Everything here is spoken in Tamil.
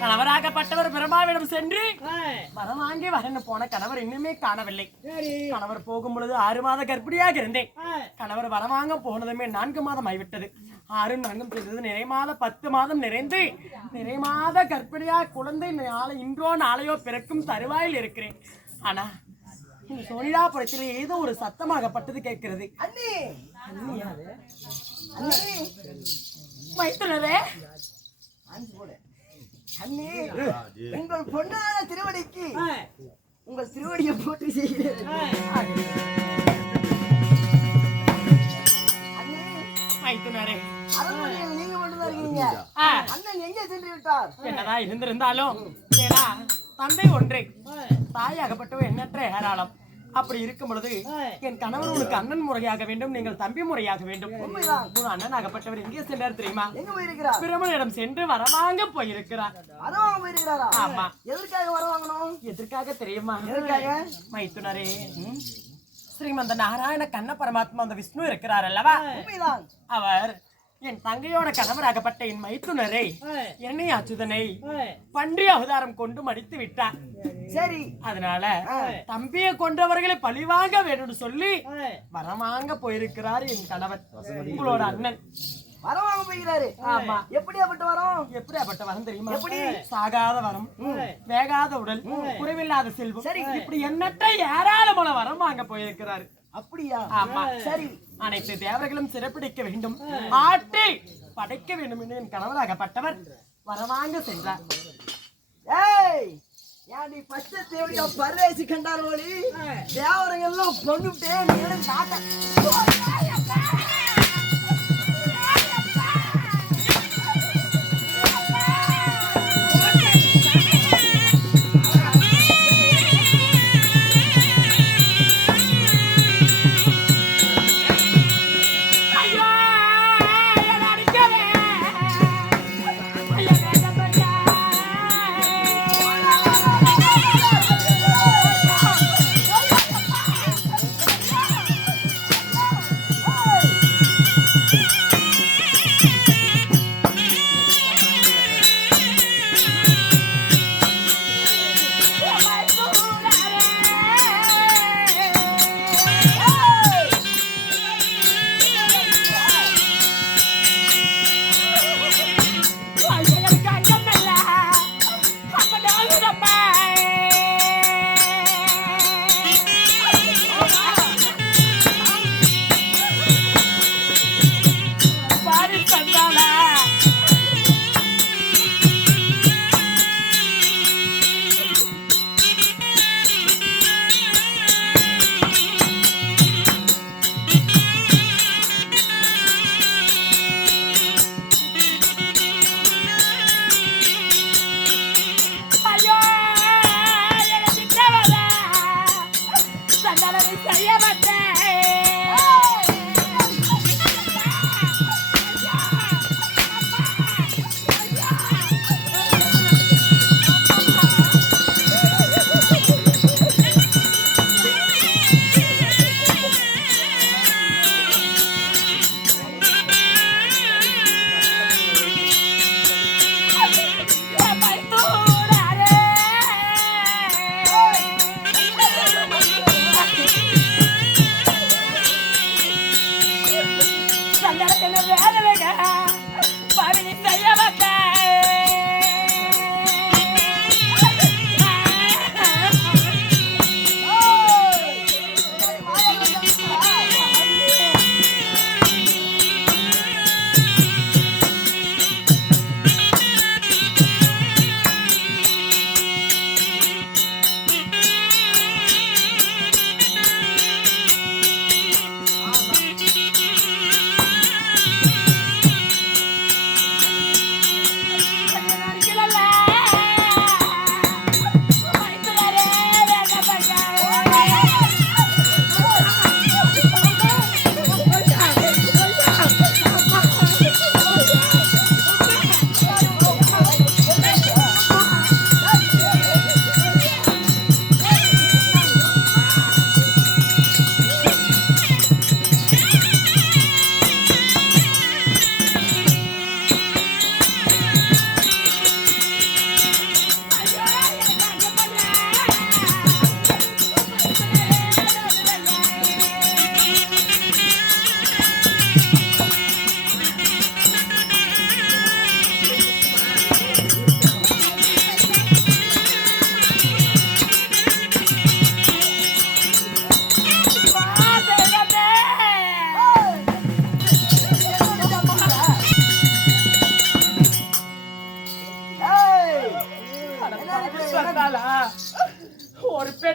கணவராகப்பட்டவர் பிரம்மாவிடம் சென்று வரம் வாங்கி வரன்னு போன கணவர் இன்னுமே காணவில்லை. கணவர் போகும் பொழுது 6 மாத கர்ப்பிணியாக இருந்தேன். கணவர் வரம் வாங்க போனதுமே 4 மாதம் ஆகிவிட்டது. 6 4 செய்தது நிறை மாத 10 மாதம் நிறைந்து நிறை மாத கர்ப்பிணியாக குழந்தை இன்றோ நாளையோ பிறக்கும் தருவாயில் இருக்கிறேன். ஆனா இந்த சோனிடாபுரத்தில் ஏதோ ஒரு சத்தமாகப்பட்டது கேட்கிறது. மைத்துனரே, அண்ணே, உங்கள் பொன்னான திருவடிக்கு உங்கள் திருவடியை போட்டு செய்கிறேன். மைத்துனரே, அரண்மனையில் நீங்க மட்டும்தான் இருக்கீங்க. அண்ணன் எங்கே சென்று விட்டார்? என்னதான் இருந்திருந்தாலும் ஏன்னா தந்தை ஒன்றே, தாயாகப்பட்டவ எண்ணற்ற ஏராளம். அப்படி இருக்கும் பொழுது என் கணவர் உனக்கு அண்ணன் முறையாக வேண்டும், நீங்கள் தம்பி முறையாக வேண்டும். உன் அண்ணன் ஆகப்பட்டவர் எங்கே சென்றார் தெரியுமா? எங்க போயிருக்கிறார்? பிரமனிடம் சென்று வரவாங்க போயிருக்கிறார். வரவாங்க போயிருக்கிறாரா? ஆமா. எதற்காக வரவாங்கணும்? எதற்காக தெரியுமா? எதற்காக? மைத்துனரே, ஸ்ரீமந்த நாராயண கண்ண பரமாத்மா அந்த விஷ்ணு இருக்கிறார் அல்லவா, அவர் என் தங்கையோட கணவராகப்பட்ட என் மைத்துனரை என்னை அச்சுதனை பன்றி அவதாரம் கொண்டு மடித்து விட்டார். சரி, அதனால தம்பியை கொண்டவர்களை பழிவாங்க வேணும்னு சொல்லி வரவாங்க போயிருக்கிறார் என் கணவர், உங்களோட அண்ணன். வரவாங்க போகிறாரு. ஆமா. எப்படியாப்பட்ட வரம்? எப்படியாப்பட்ட வரம் தெரியுமா? எப்படி? சாகாத வரம், வேகாத உடல், குறைவில்லாத செல்வம், சரி இப்படி எண்ணற்ற ஏராளமான வரம் வாங்க போயிருக்கிறாரு. அப்படியா? ஆமா. சரி, அனைத்து தேவர்களும் சிறப்பிடிக்க வேண்டும், ஆட்டை படைக்க வேண்டும் என்று என் கணவராகப்பட்டவர் வரவாங்க சென்றார். ஏய், நீ பச்சை தேவடியா பரதேசி கண்டாரோலி தேவரையெல்லாம் கொண்டுட்டே நீ